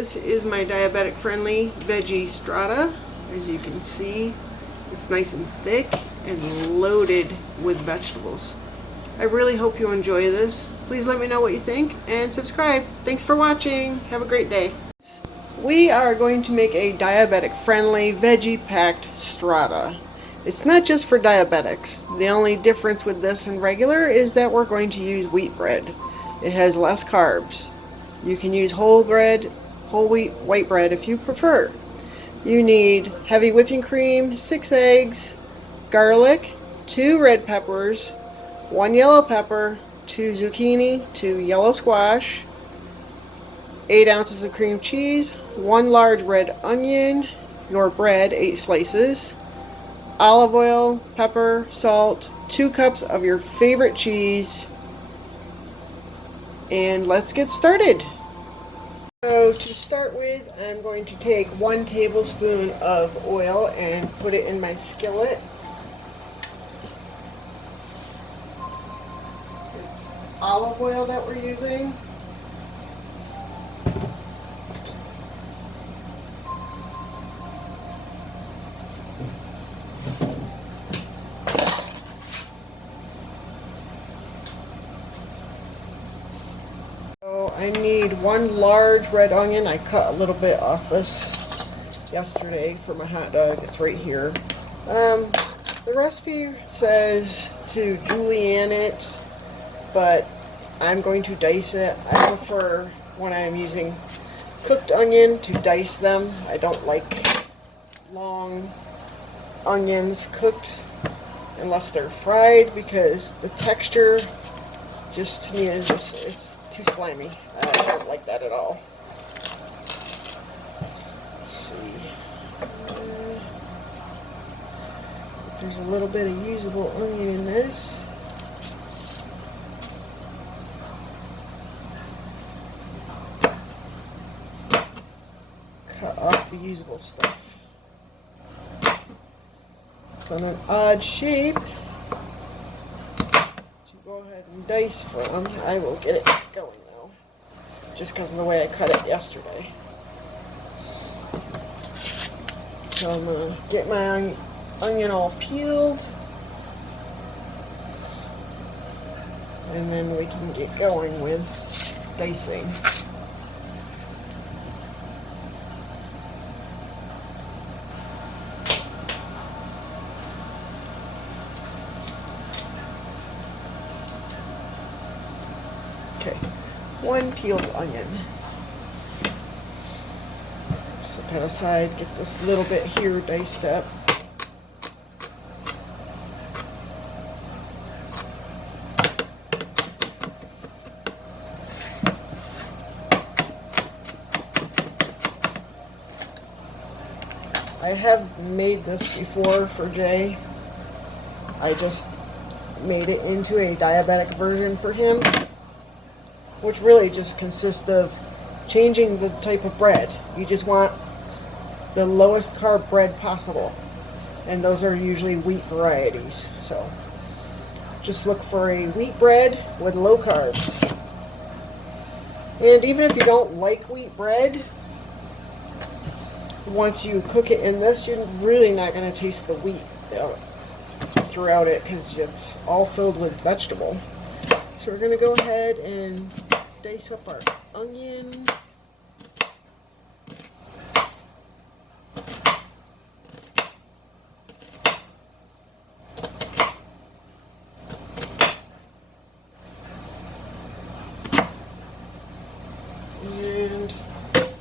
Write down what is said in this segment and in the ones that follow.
This is my diabetic friendly veggie strata. As you can see, it's nice and thick and loaded with vegetables. I really hope you enjoy this. Please let me know what you think and subscribe. Thanks for watching. Have a great day. We are going to make a diabetic friendly veggie packed strata. It's not just for diabetics. The only difference with this and regular is that we're going to use wheat bread. It has less carbs. You can use whole wheat white bread if you prefer. You need heavy whipping cream, 6 eggs, garlic, 2 red peppers, 1 yellow pepper, 2 zucchini, 2 yellow squash, 8 ounces of cream cheese, 1 large red onion, your bread, 8 slices, olive oil, pepper, salt, 2 cups of your favorite cheese, and let's get started. So to start with, I'm going to take 1 tablespoon of oil and put it in my skillet. It's olive oil that we're using. I need 1 large red onion. I cut a little bit off this yesterday for my hot dog. It's right here. The recipe says to julienne it, but I'm going to dice it. I prefer, when I'm using cooked onion, to dice them. I don't like long onions cooked unless they're fried, because the texture just to me is just, it's too slimy. I don't like that at all. Let's see. There's a little bit of usable onion in this. Cut off the usable stuff. It's on an odd shape. Go ahead and dice from. I will get it going now, just because of the way I cut it yesterday. So I'm going to get my onion all peeled, and then we can get going with dicing. Okay, 1 peeled onion. Set that aside, get this little bit here diced up. I have made this before for Jay. I just made it into a diabetic version for him, which really just consists of changing the type of bread. You just want the lowest carb bread possible, and those are usually wheat varieties. So just look for a wheat bread with low carbs. And even if you don't like wheat bread, once you cook it in this, you're really not going to taste the wheat throughout it, because it's all filled with vegetable. So we're going to go ahead and dice up our onion. And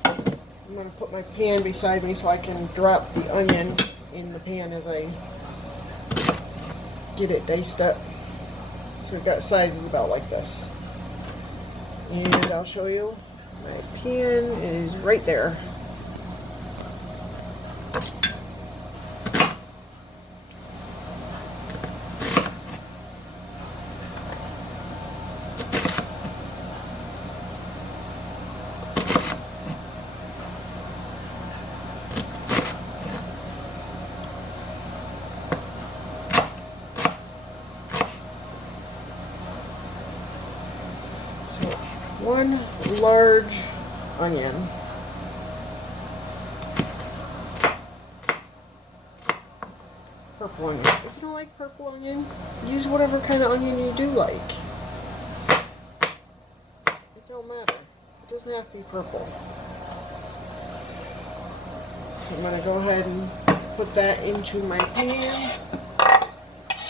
I'm going to put my pan beside me so I can drop the onion in the pan as I get it diced up. So we've got sizes about like this. And I'll show you, my pan is right there. So 1 large onion. purple onion. If you don't like purple onion, use whatever kind of onion you do like. It don't matter. It doesn't have to be purple. So I'm going to go ahead and put that into my pan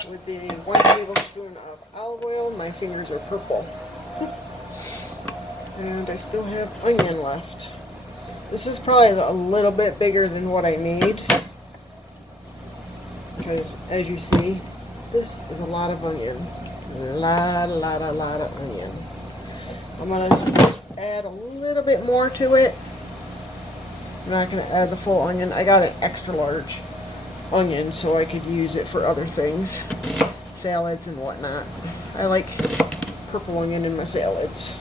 with the 1 tablespoon of olive oil. My fingers are purple. And I still have onion left. This is probably a little bit bigger than what I need. Because as you see, this is a lot of onion. A lot of onion. I'm going to just add a little bit more to it. I'm not going to add the full onion. I got an extra large onion so I could use it for other things. Salads and whatnot. I like purple onion in my salads.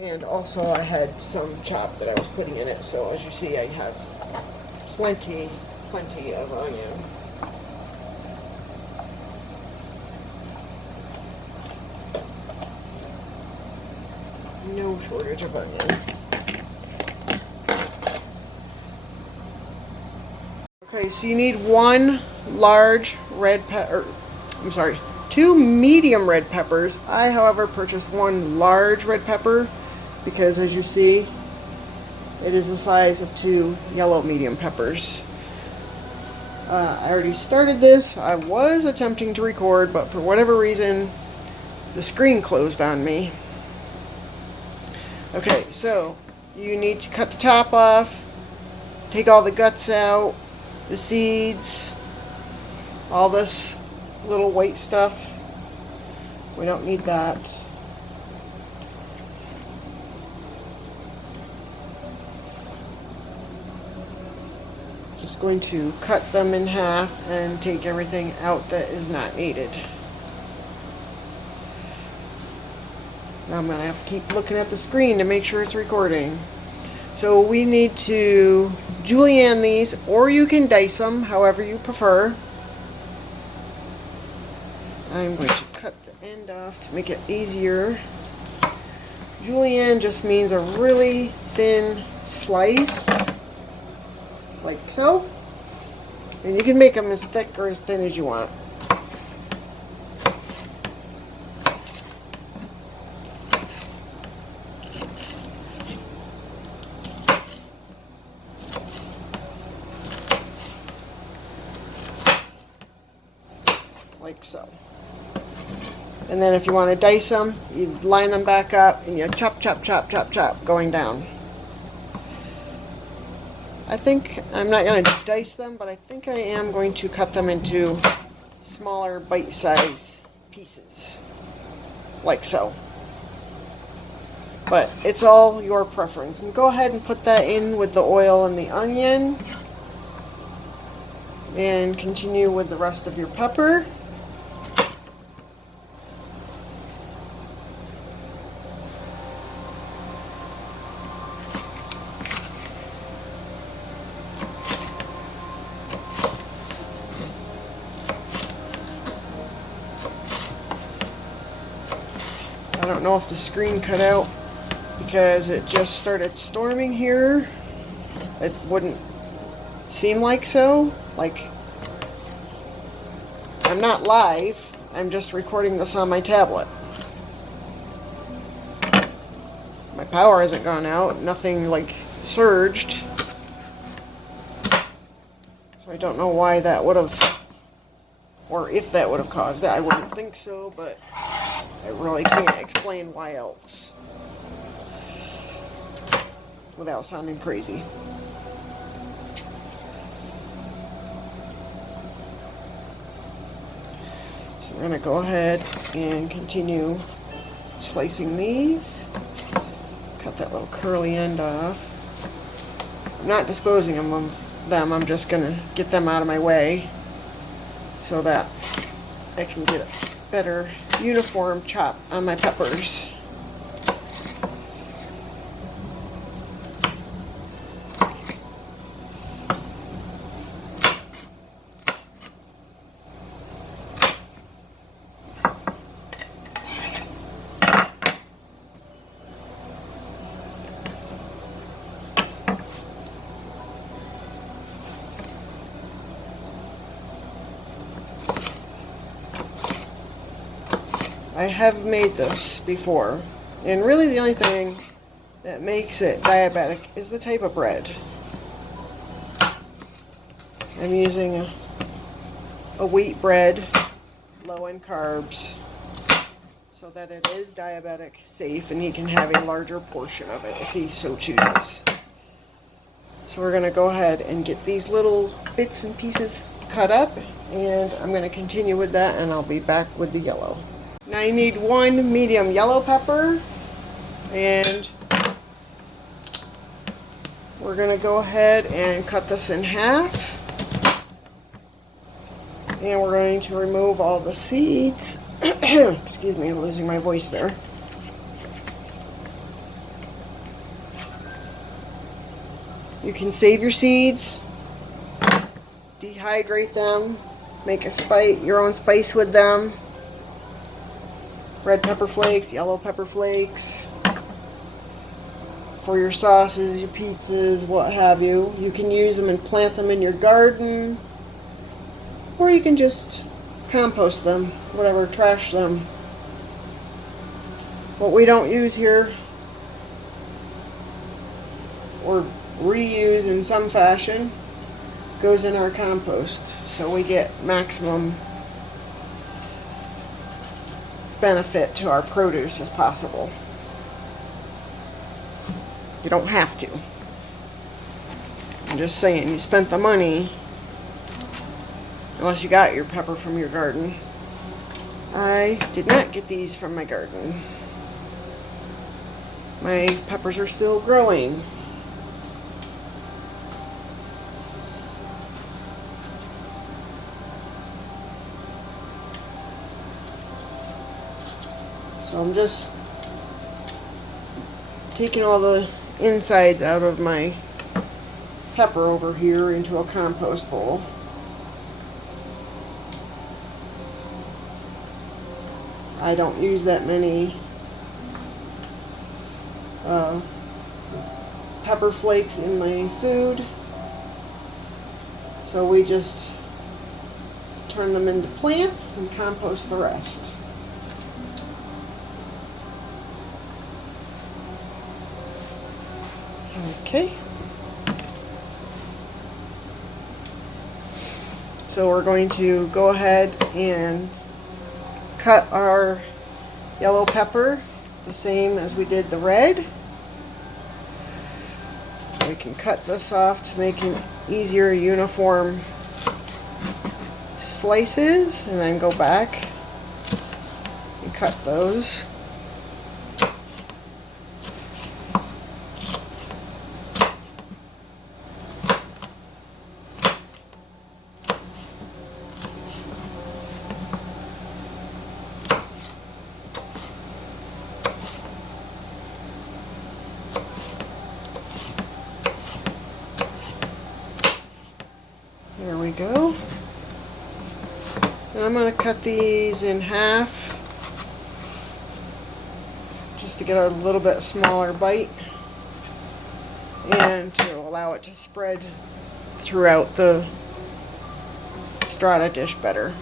And also I had some chopped that I was putting in it, so as you see I have plenty of onion. No shortage of onion. Okay, so you need 1 large red pepper, I'm sorry, 2 medium red peppers. I, however, purchased 1 large red pepper because, as you see, it is the size of 2 yellow medium peppers. I already started this. I was attempting to record, but for whatever reason, the screen closed on me. Okay, so you need to cut the top off, take all the guts out, the seeds, all this little white stuff. We don't need that. Just going to cut them in half and take everything out that is not needed. Now I'm going to have to keep looking at the screen to make sure it's recording. So we need to julienne these, or you can dice them, however you prefer. I'm going to cut the end off to make it easier. Julienne just means a really thin slice, like so. And you can make them as thick or as thin as you want. Like so. And then if you want to dice them, you line them back up and you chop, chop, chop, chop, chop, going down. I think I'm not going to dice them, but I think I am going to cut them into smaller bite-sized pieces. Like so. But it's all your preference. And go ahead and put that in with the oil and the onion. And continue with the rest of your pepper. I don't know if the screen cut out because it just started storming here. It wouldn't seem like so. Like, I'm not live. I'm just recording this on my tablet. My power hasn't gone out. Nothing like surged. So I don't know why that would have, or if that would have caused that. I wouldn't think so, but I really can't explain why else without sounding crazy. So we're going to go ahead and continue slicing these. Cut that little curly end off. I'm not disposing of them. I'm just going to get them out of my way so that I can get a better uniform chop on my peppers. I have made this before, and really the only thing that makes it diabetic is the type of bread. I'm using a wheat bread, low in carbs, so that it is diabetic safe and he can have a larger portion of it if he so chooses. So we're going to go ahead and get these little bits and pieces cut up, and I'm going to continue with that, and I'll be back with the yellow. Now you need 1 medium yellow pepper, and we're going to go ahead and cut this in half. And we're going to remove all the seeds. Excuse me, I'm losing my voice there. You can save your seeds, dehydrate them, make your own spice with them. Red pepper flakes, yellow pepper flakes, for your sauces, your pizzas, what have you. You can use them and plant them in your garden, or you can just compost them, whatever, trash them. What we don't use here, or reuse in some fashion, goes in our compost, so we get maximum benefit to our produce as possible. You don't have to. I'm just saying, you spent the money, unless you got your pepper from your garden. I did not get these from my garden. My peppers are still growing. So I'm just taking all the insides out of my pepper over here into a compost bowl. I don't use that many pepper flakes in my food, so we just turn them into plants and compost the rest. Okay. So we're going to go ahead and cut our yellow pepper the same as we did the red. We can cut this off to make an easier uniform slices, and then go back and cut those. There we go. And I'm going to cut these in half just to get a little bit smaller bite and to allow it to spread throughout the strata dish better.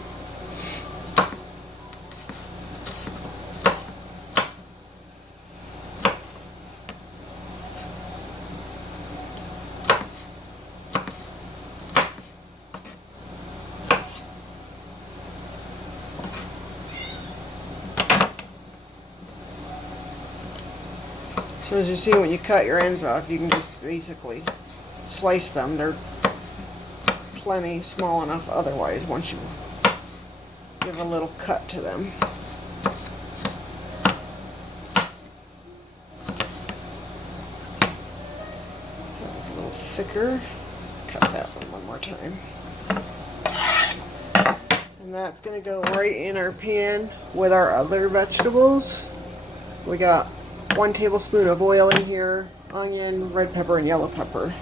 So as you see, when you cut your ends off, you can just basically slice them. They're plenty small enough otherwise once you give a little cut to them. That's a little thicker. Cut that one more time. And that's going to go right in our pan with our other vegetables. We got 1 tablespoon of oil in here, onion, red pepper, and yellow pepper.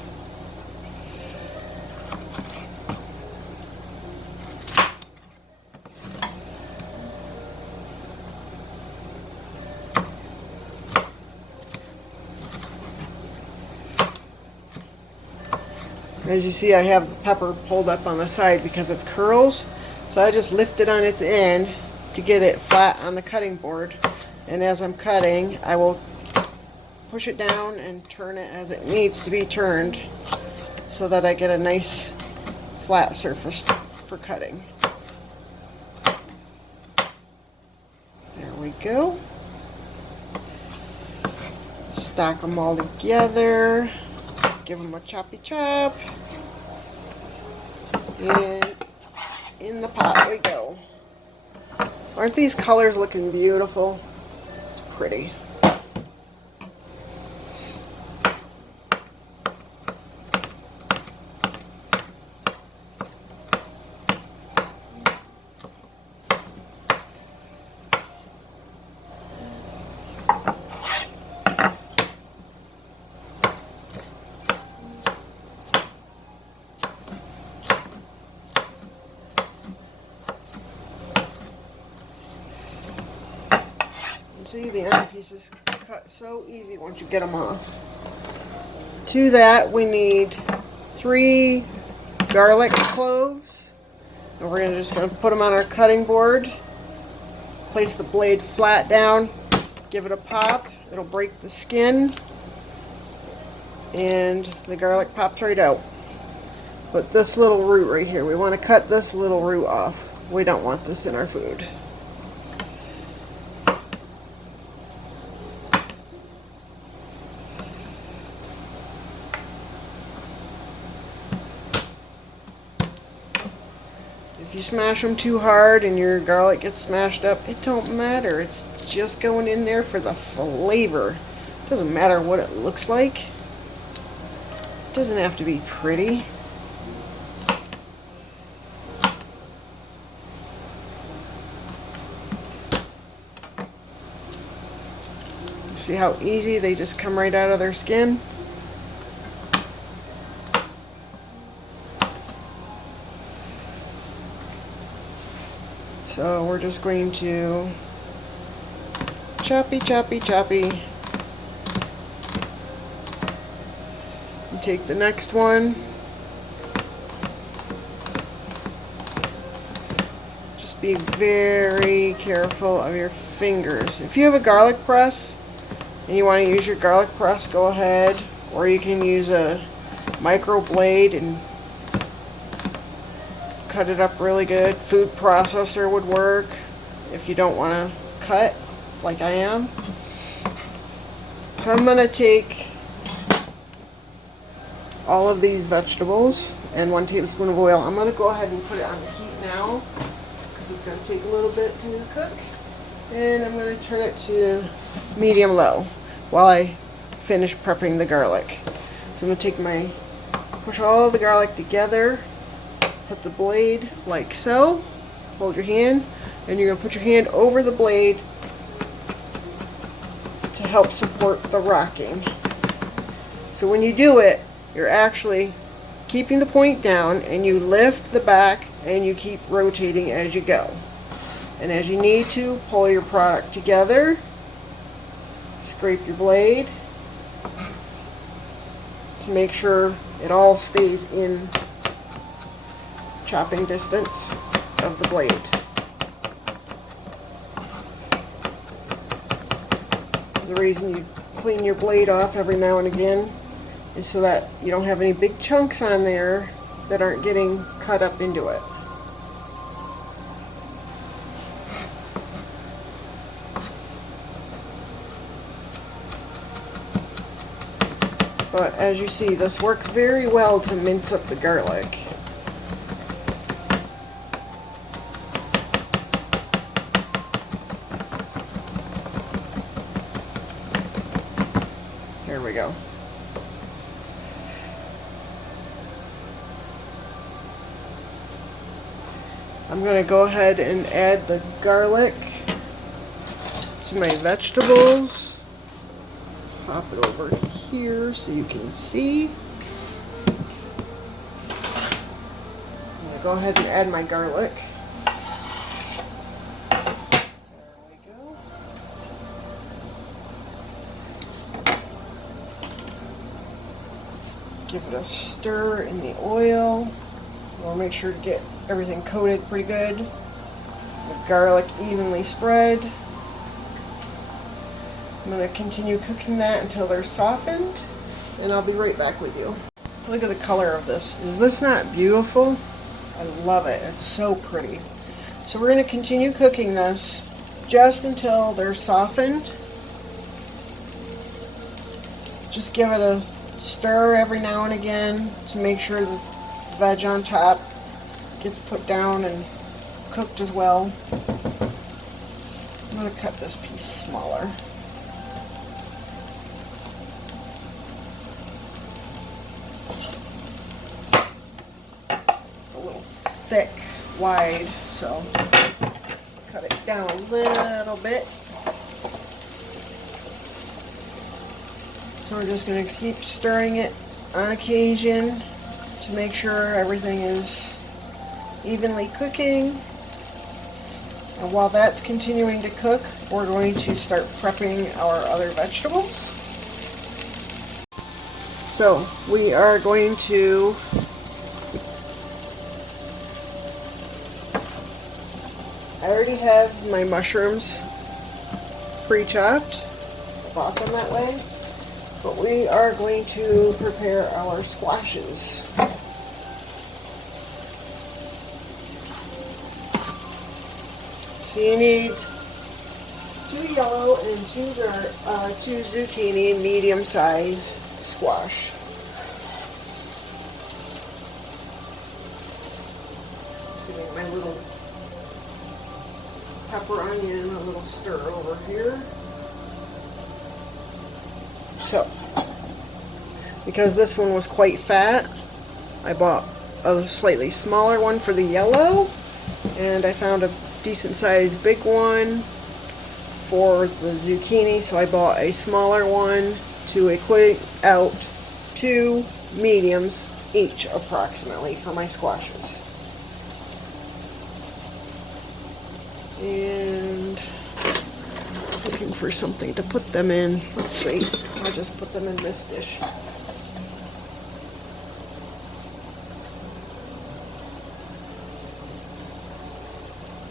As you see, I have the pepper pulled up on the side because it's curls, so I just lift it on its end to get it flat on the cutting board. And as I'm cutting, I will push it down and turn it as it needs to be turned so that I get a nice flat surface for cutting. There we go. Stack them all together. Give them a choppy chop. And in the pot we go. Aren't these colors looking beautiful? It's pretty. See, the end pieces cut so easy once you get them off. To that, we need 3 garlic cloves. And we're just going to put them on our cutting board. Place the blade flat down. Give it a pop. It'll break the skin. And the garlic pops right out. But this little root right here, we want to cut this little root off. We don't want this in our food. If you smash them too hard and your garlic gets smashed up, it don't matter. It's just going in there for the flavor. It doesn't matter what it looks like. It doesn't have to be pretty. See how easy they just come right out of their skin? So we're just going to choppy, choppy, choppy. And take the next one. Just be very careful of your fingers. If you have a garlic press and you want to use your garlic press, go ahead. Or you can use a micro blade and cut it up really good. Food processor would work if you don't want to cut like I am. So I'm going to take all of these vegetables and 1 tablespoon of oil. I'm going to go ahead and put it on the heat now because it's going to take a little bit to cook. And I'm going to turn it to medium low while I finish prepping the garlic. So I'm going to push all the garlic together. Put the blade like so, hold your hand, and you're going to put your hand over the blade to help support the rocking. So when you do it, you're actually keeping the point down and you lift the back and you keep rotating as you go. And as you need to, pull your product together, scrape your blade to make sure it all stays in chopping distance of the blade. The reason you clean your blade off every now and again is so that you don't have any big chunks on there that aren't getting cut up into it. But as you see, this works very well to mince up the garlic. Here we go. I'm going to go ahead and add the garlic to my vegetables. Pop it over here so you can see. I'm going to go ahead and add my garlic. There we go. Give it a stir in the oil. We'll make sure to get everything coated pretty good. The garlic evenly spread. I'm going to continue cooking that until they're softened, and I'll be right back with you. Look at the color of this. Is this not beautiful? I love it. It's so pretty. So we're going to continue cooking this just until they're softened. Just give it a stir every now and again to make sure the veg on top gets put down and cooked as well. I'm going to cut this piece smaller. It's a little thick, wide, so cut it down a little bit. So we're just going to keep stirring it on occasion to make sure everything is evenly cooking. And while that's continuing to cook, we're going to start prepping our other vegetables. So we are going to I already have my mushrooms pre-chopped. I bought them that way. But we are going to prepare our squashes. So you need 2 yellow and 2 zucchini, medium size squash. Giving my little pepper onion a little stir over here. So, because this one was quite fat, I bought a slightly smaller one for the yellow, and I found a decent sized big one for the zucchini, so I bought a smaller one to equate out 2 mediums each approximately for my squashes. And looking for something to put them in. Let's see. I'll just put them in this dish.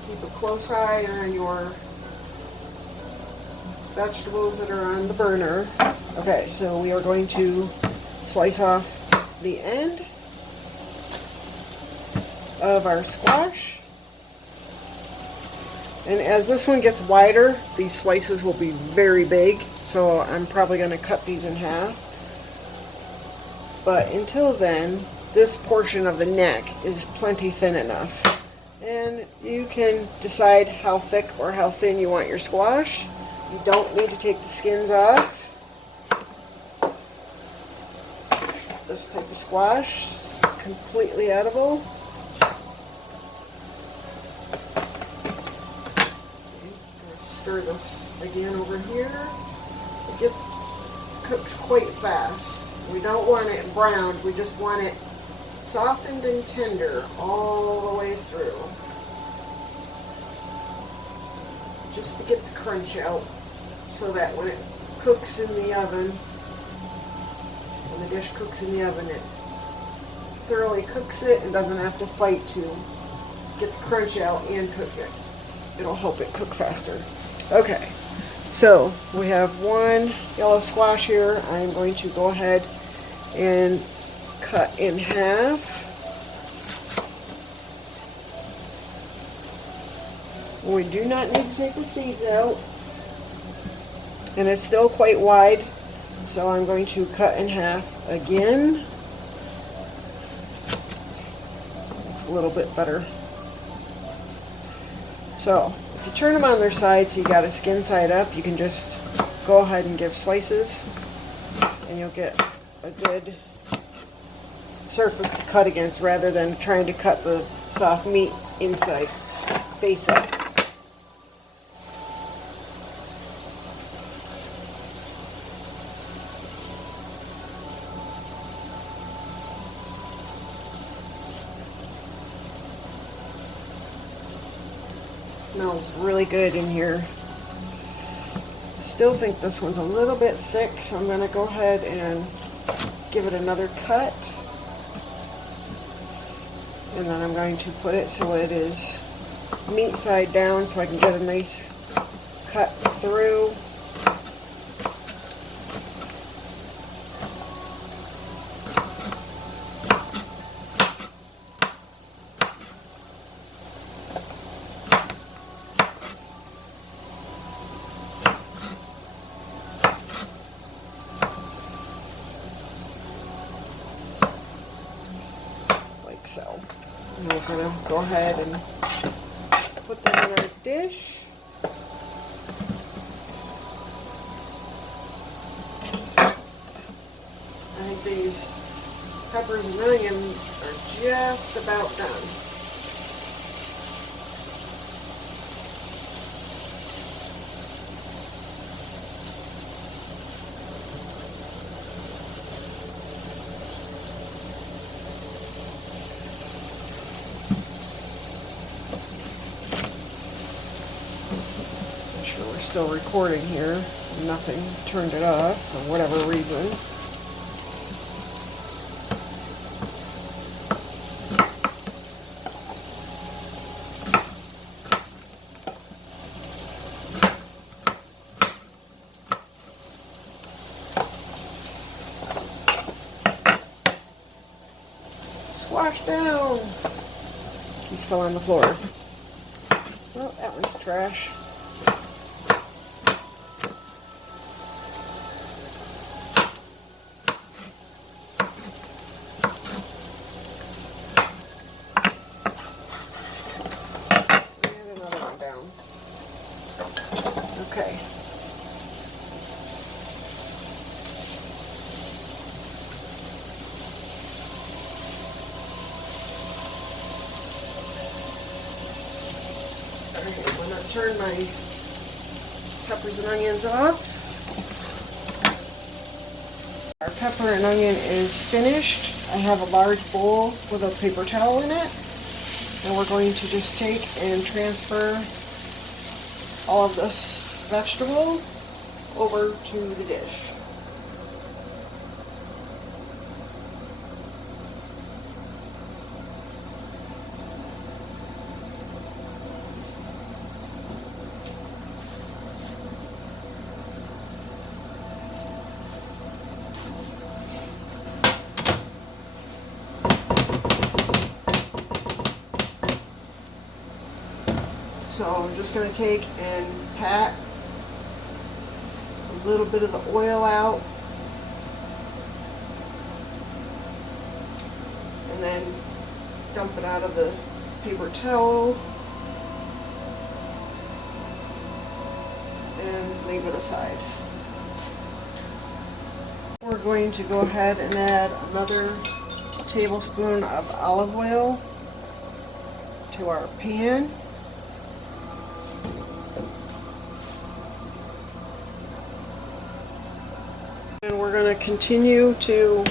Keep a close eye on your vegetables that are on the burner. Okay, so we are going to slice off the end of our squash. And as this one gets wider, these slices will be very big, so I'm probably going to cut these in half. But until then, this portion of the neck is plenty thin enough. And you can decide how thick or how thin you want your squash. You don't need to take the skins off. This type of squash is completely edible. Stir this again over here. It cooks quite fast. We don't want it browned, we just want it softened and tender all the way through. Just to get the crunch out, so that when it cooks in the oven, when the dish cooks in the oven, it thoroughly cooks it and doesn't have to fight to get the crunch out and cook it. It'll help it cook faster. Okay, so we have 1 yellow squash here. I'm going to go ahead and cut in half. We do not need to take the seeds out. And it's still quite wide, so I'm going to cut in half again. It's a little bit better. So, if you turn them on their sides, so you got a skin side up, you can just go ahead and give slices, and you'll get a good surface to cut against rather than trying to cut the soft meat inside, face up. Smells really good in here. Still think this one's a little bit thick, so I'm going to go ahead and give it another cut. And then I'm going to put it so it is meat side down so I can get a nice cut through. Like so. And we're going to go ahead and put them in our dish. I think these peppers and onions are just about done. Make sure we're still recording here. Nothing turned it off for whatever reason. Squash down. He's fell on the floor. Well, that one's trash. And another one down. Okay. I'm going to turn my peppers and onions off. Our pepper and onion is finished. I have a large bowl with a paper towel in it. And we're going to just take and transfer all of this vegetable over to the dish. So I'm just going to take and pat a little bit of the oil out, and then dump it out of the paper towel and leave it aside. We're going to go ahead and add another tablespoon of olive oil to our pan. And we're going to continue to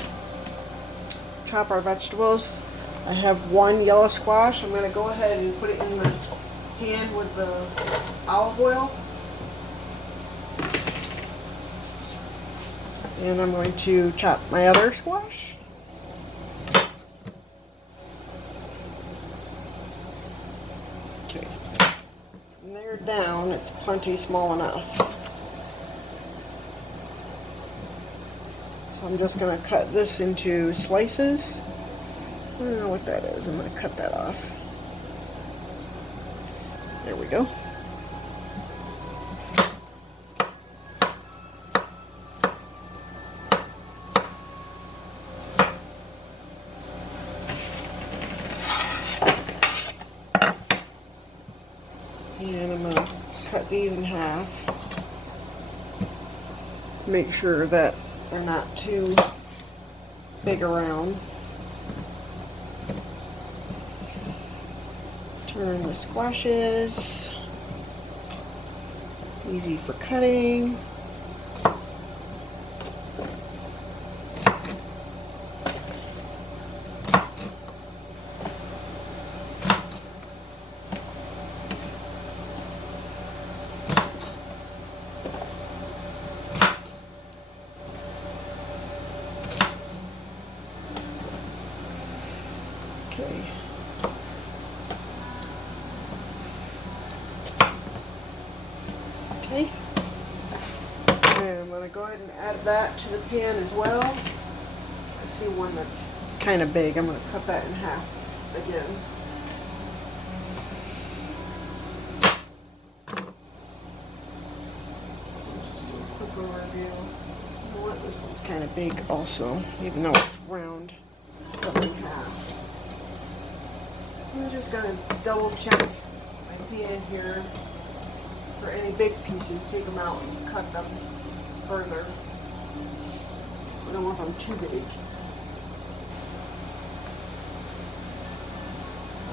chop our vegetables. I have one yellow squash. I'm going to go ahead and put it in the pan with the olive oil. And I'm going to chop my other squash. Okay. And they're down. It's plenty small enough. I'm just going to cut this into slices. I don't know what that is. I'm going to cut that off. There we go. And I'm going to cut these in half to make sure that they're not too big around. Turn the squashes. Easy for cutting. Okay. and add that to the pan as well. I see one that's kind of big. I'm going to cut that in half again. Just do a quick overview. You know what? This one's kind of big also, even though it's round. Cut it in half. I'm just going to double check my pan here for any big pieces. Take them out and cut them further. I don't want them too big.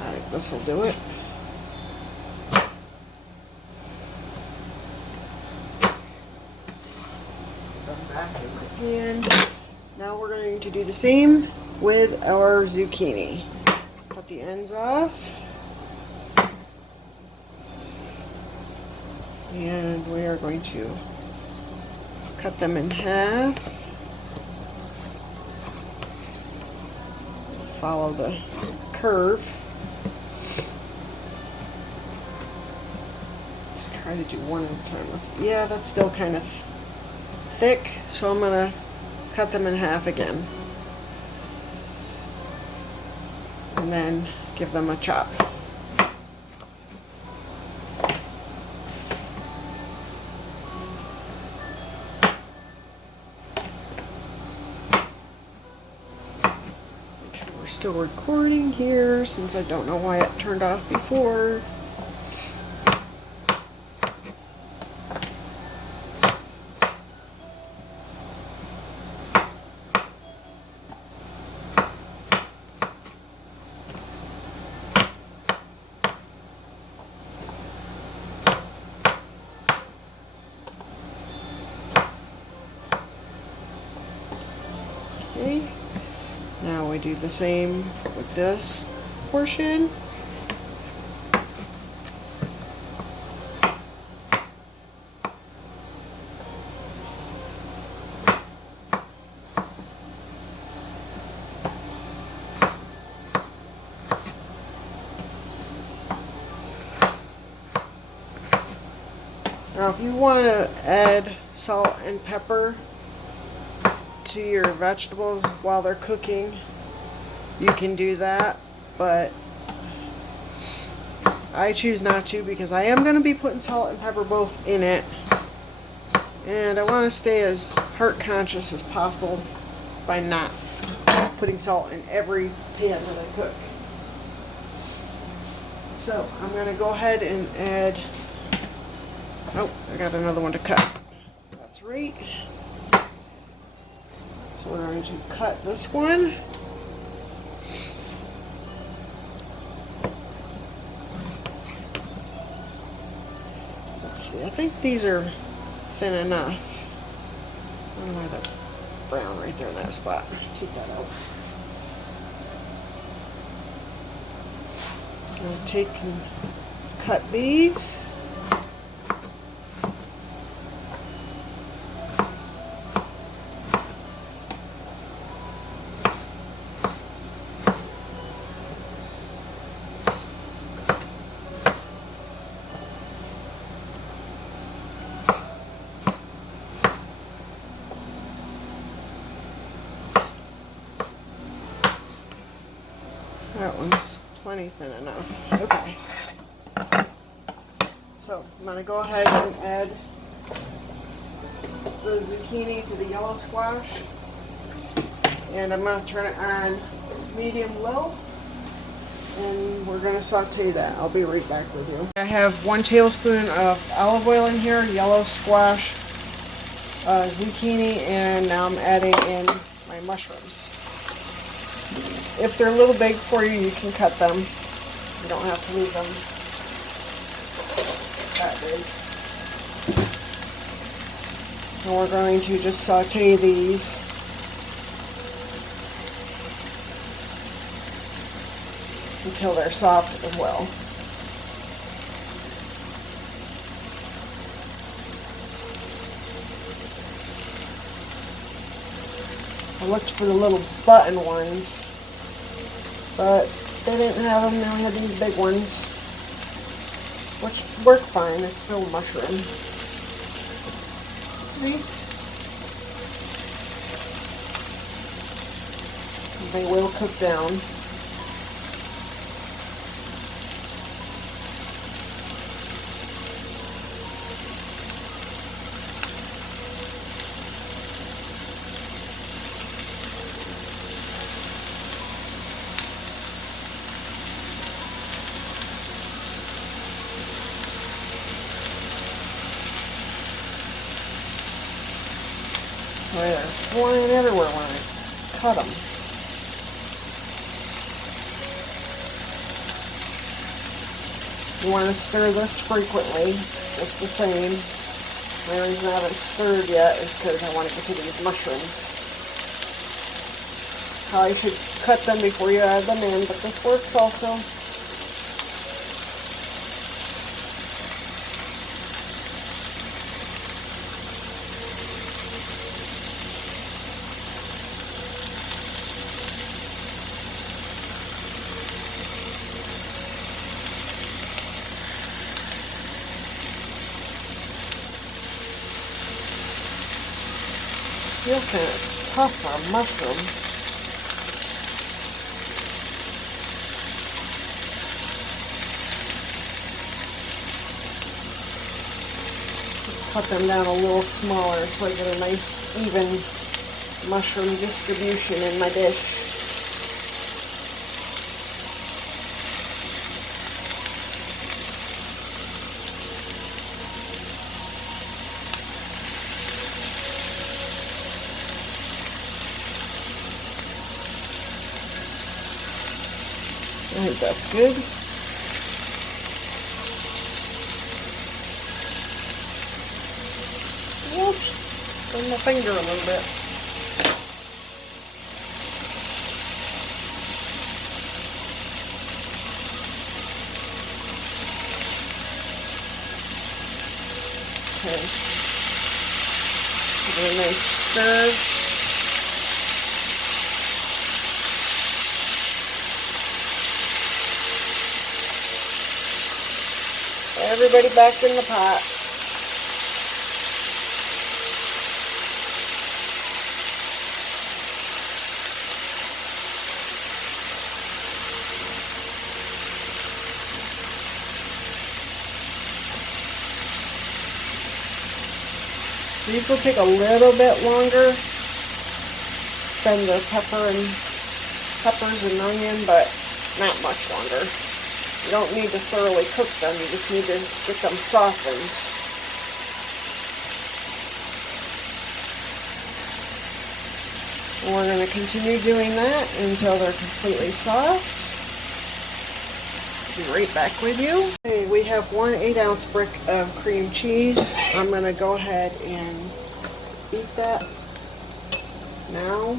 Alright, this will do it. Put them back in my pan. Now we're going to do the same with our zucchini. Cut the ends off. And we are going to cut them in half. Follow the curve. Let's try to do one at a time. Yeah, that's still kind of thick, so I'm going to cut them in half again. And then give them a chop. Still recording here since I don't know why it turned off before. Okay. Now we do the same with this portion. Now if you want to add salt and pepper to your vegetables while they're cooking, you can do that, but I choose not to because I am going to be putting salt and pepper both in it, and I want to stay as heart conscious as possible by not putting salt in every pan that I cook. So I'm going to go ahead and add, oh, I got another one to cut. That's right. So we're going to cut this one. Let's see, I think these are thin enough. I don't know why that's brown right there in that spot. Take that out. I'm going to take and cut these. That one's plenty thin enough. Okay. So I'm going to go ahead and add the zucchini to the yellow squash. And I'm going to turn it on medium low. And we're going to saute that. I'll be right back with you. I have 1 tablespoon of olive oil in here, yellow squash, zucchini, and now I'm adding in my mushrooms. If they're a little big for you, you can cut them. You don't have to leave them that big. And we're going to just saute these. Until they're soft as well. I looked for the little button ones, but they didn't have them. They only had these big ones, which work fine. It's still mushroom. See? They will cook down. They're flying everywhere when I cut them. You want to stir this frequently. It's the same. The reason I haven't stirred yet is because I want to get to these mushrooms. Probably should cut them before you add them in, but this works also. Feels kind of tough for a mushroom. Cut them down a little smaller so I get a nice even mushroom distribution in my dish. I think that's good. Oops, burn my finger a little bit. Okay. Give it a nice stir. Everybody back in the pot. These will take a little bit longer than the peppers and onion, but not much longer. You don't need to thoroughly cook them, you just need to get them softened. And we're going to continue doing that until they're completely soft. I'll be right back with you. Okay, we have 1 8-ounce brick of cream cheese. I'm going to go ahead and beat that now.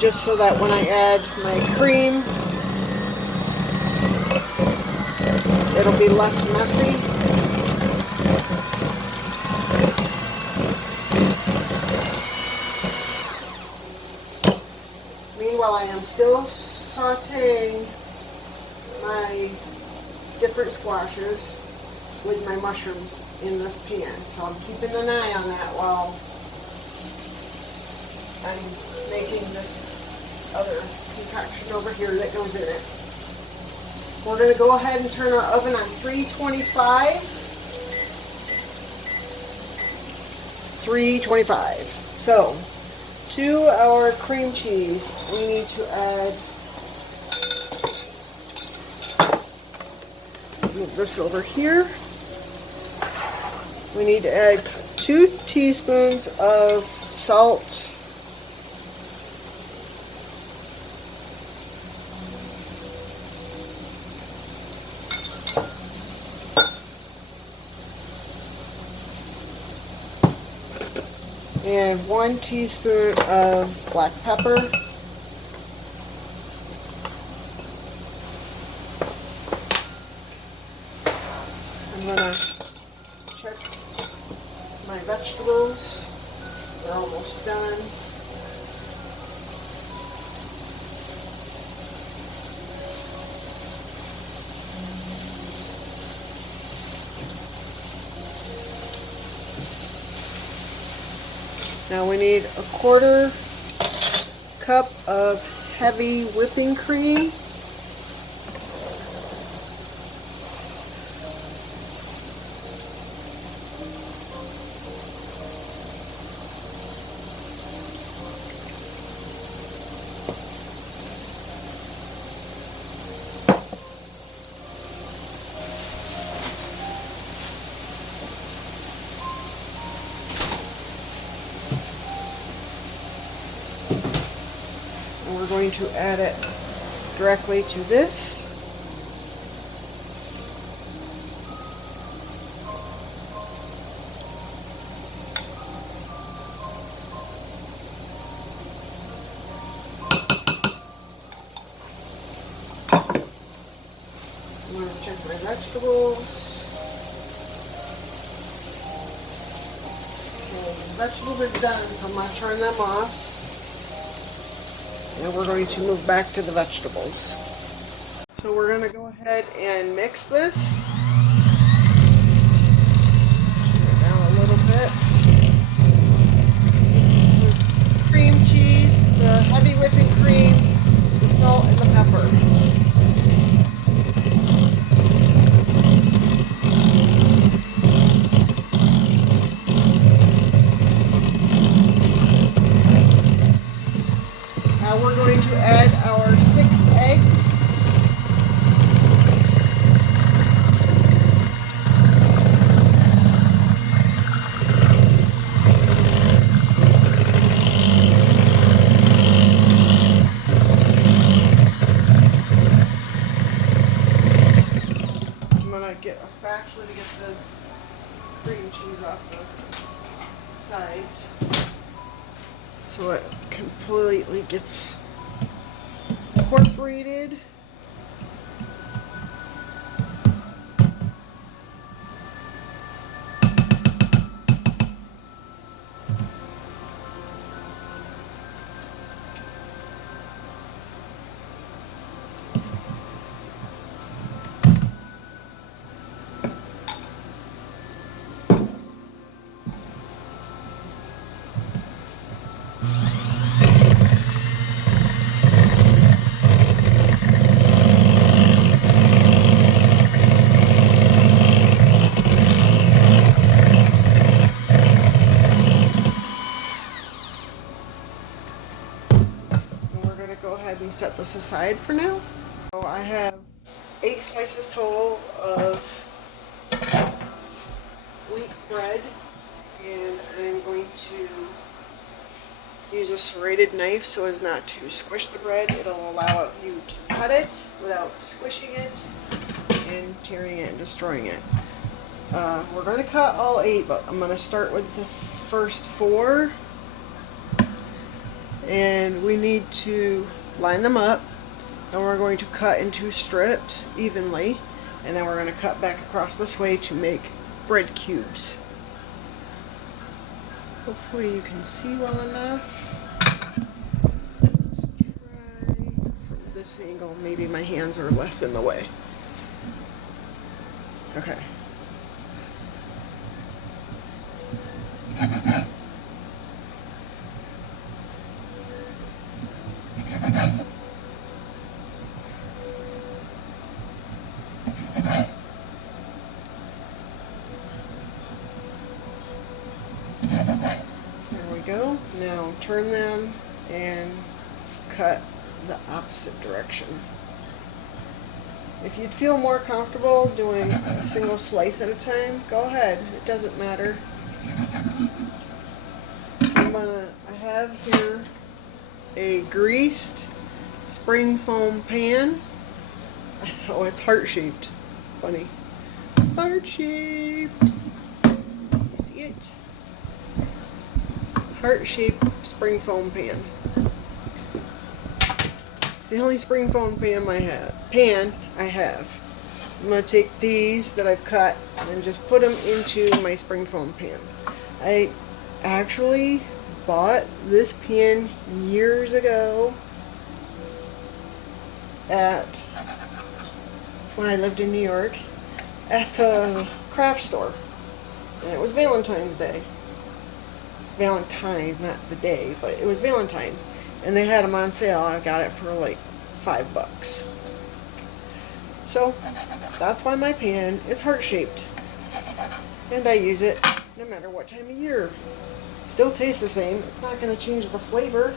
Just so that when I add my cream, it'll be less messy. Meanwhile, I am still sauteing my different squashes with my mushrooms in this pan. So I'm keeping an eye on that while I'm making this other concoction over here that goes in it. We're going to go ahead and turn our oven on 325. 325. So, to our cream cheese, we need to add, move this over here. We need to add 2 teaspoons of salt. And 1 teaspoon of black pepper. I'm going to check my vegetables. They're almost done. Now we need a 1/4 cup of heavy whipping cream. And we're going to add it directly to this. I'm going to check my vegetables. Okay, the vegetables are done, so I'm going to turn them off. And we're going to move back to the vegetables. So we're going to go ahead and mix this. Turn it down a little bit. The cream cheese, the heavy whipping cream, the salt, and the pepper. Now we're going to add our 6 eggs. I'm going to get a spatula to get the cream cheese off the sides so it completely gets incorporated. Go ahead and set this aside for now. So I have 8 slices total of wheat bread, and I'm going to use a serrated knife so as not to squish the bread. It'll allow you to cut it without squishing it and tearing it and destroying it. We're going to cut all 8, but I'm going to start with the first 4. And we need to line them up, and we're going to cut into strips evenly, and then we're going to cut back across this way to make bread cubes. Hopefully you can see well enough. Let's try from this angle. Maybe my hands are less in the way. Okay. There we go. Now turn them and cut the opposite direction. If you'd feel more comfortable doing a single slice at a time, go ahead. It doesn't matter. So I have here a greased spring foam pan. Oh, it's heart-shaped. Funny. Heart-shaped. You see it? Heart-shaped spring foam pan. It's the only spring foam pan I have. I'm going to take these that I've cut and just put them into my spring foam pan. I actually bought this pan years ago it's when I lived in New York, at the craft store. And it was Valentine's Day. Valentine's, not the day, but it was Valentine's, and they had them on sale. I got it for like $5. So that's why my pan is heart-shaped, and I use it no matter what time of year. Still tastes the same. It's not going to change the flavor.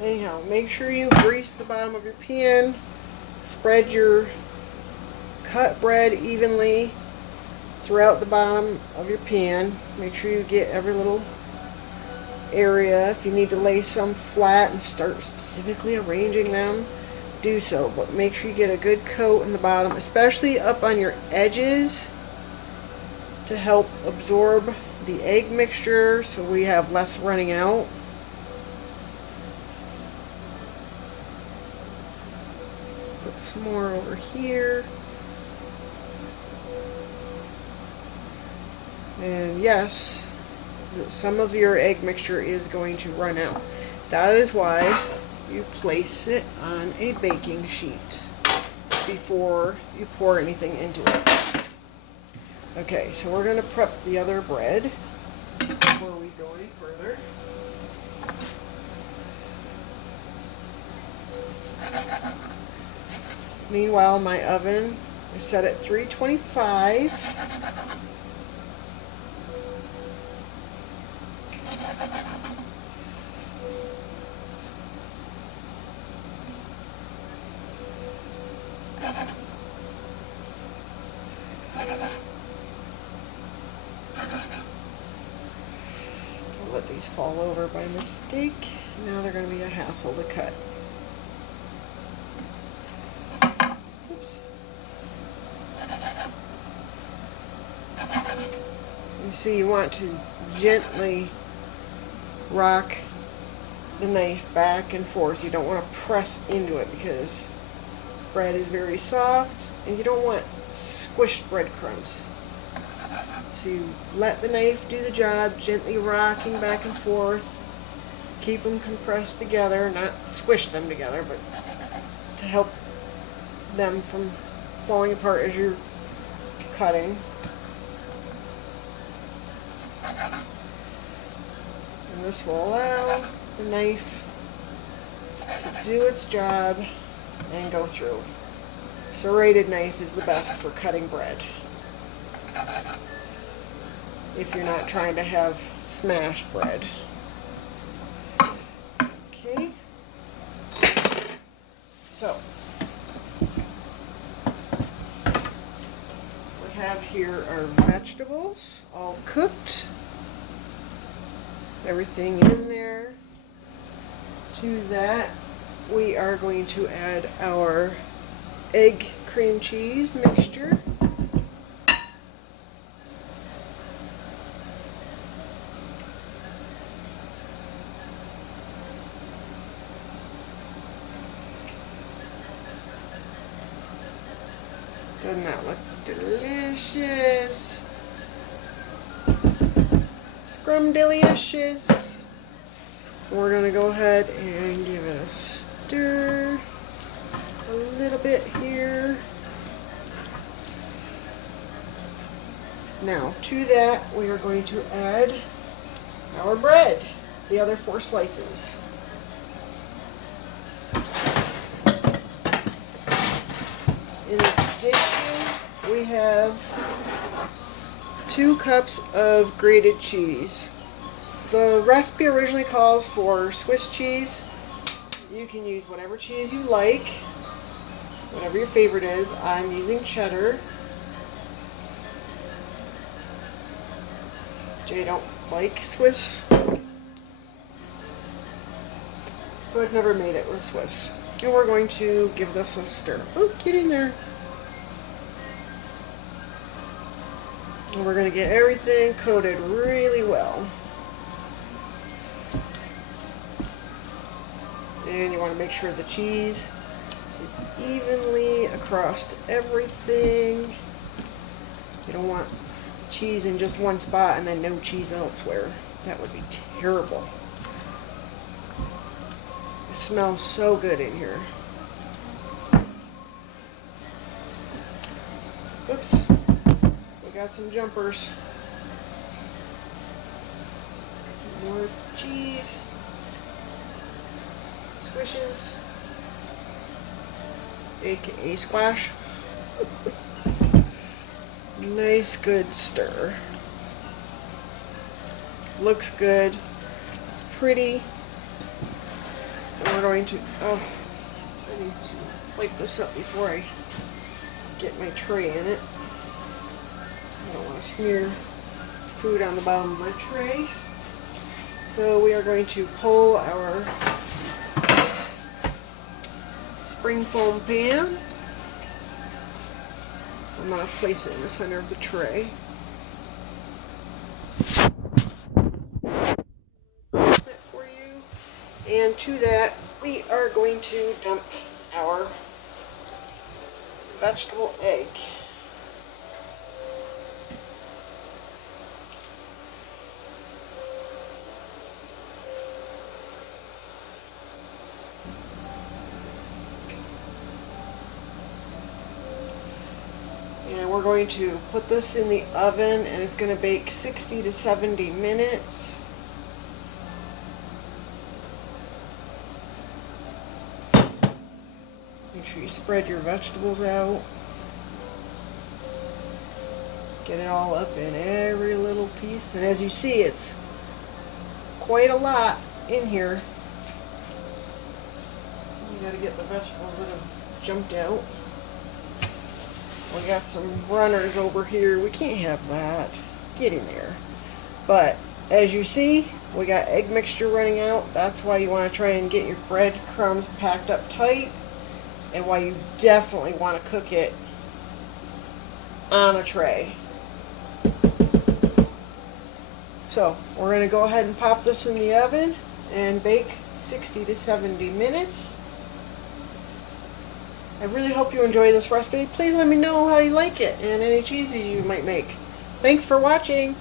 Anyhow, make sure you grease the bottom of your pan. Spread your cut bread evenly throughout the bottom of your pan. Make sure you get every little area. If you need to lay some flat and start specifically arranging them, do so. But make sure you get a good coat in the bottom, especially up on your edges, to help absorb the egg mixture so we have less running out. Put some more over here. And yes, some of your egg mixture is going to run out. That is why you place it on a baking sheet before you pour anything into it. Okay, so we're going to prep the other bread before we go any further. Meanwhile, my oven is set at 325. I'll let these fall over by mistake. Now they're going to be a hassle to cut. Oops. You see, you want to gently rock the knife back and forth. You don't want to press into it because bread is very soft and you don't want squished breadcrumbs. So you let the knife do the job, gently rocking back and forth. Keep them compressed together, not squish them together, but to help them from falling apart as you're cutting. And this will allow the knife to do its job and go through. Serrated knife is the best for cutting bread, if you're not trying to have smashed bread. Okay, so we have here our vegetables all cooked, everything in there. To that, we are going to add our egg cream cheese mixture. Doesn't that look delicious? Scrumdiddlyicious. We're going to go ahead and give it a stir a little bit here. Now to that we are going to add our bread, the other 4 slices. In addition, we have 2 cups of grated cheese. The recipe originally calls for Swiss cheese. You can use whatever cheese you like, whatever your favorite is. I'm using cheddar. Jay don't like Swiss, so I've never made it with Swiss. And we're going to give this a stir. Oh, get in there. And we're going to get everything coated really well. And you want to make sure the cheese is evenly across everything. You don't want cheese in just one spot and then no cheese elsewhere. That would be terrible. It smells so good in here. Oops. We got some jumpers. More cheese. Swishes. AKA squash. Nice good stir. Looks good. It's pretty. And we're going to, oh, I need to wipe this up before I get my tray in it. I don't want to smear food on the bottom of my tray. So we are going to pull our spring foam pan. I'm going to place it in the center of the tray. For you. And to that, we are going to dump our vegetable egg. And we're going to put this in the oven, and it's going to bake 60 to 70 minutes. Make sure you spread your vegetables out. Get it all up in every little piece. And as you see, it's quite a lot in here. You gotta get the vegetables that have jumped out. We got some runners over here. We can't have that. Get in there. But as you see, we got egg mixture running out. That's why you want to try and get your breadcrumbs packed up tight, and why you definitely want to cook it on a tray. So we're going to go ahead and pop this in the oven and bake 60 to 70 minutes. I really hope you enjoy this recipe. Please let me know how you like it and any cheeses you might make. Thanks for watching.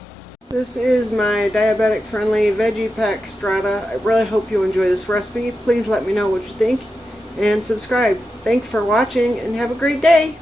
This is my diabetic friendly veggie pack strata. I really hope you enjoy this recipe. Please let me know what you think and subscribe. Thanks for watching and have a great day.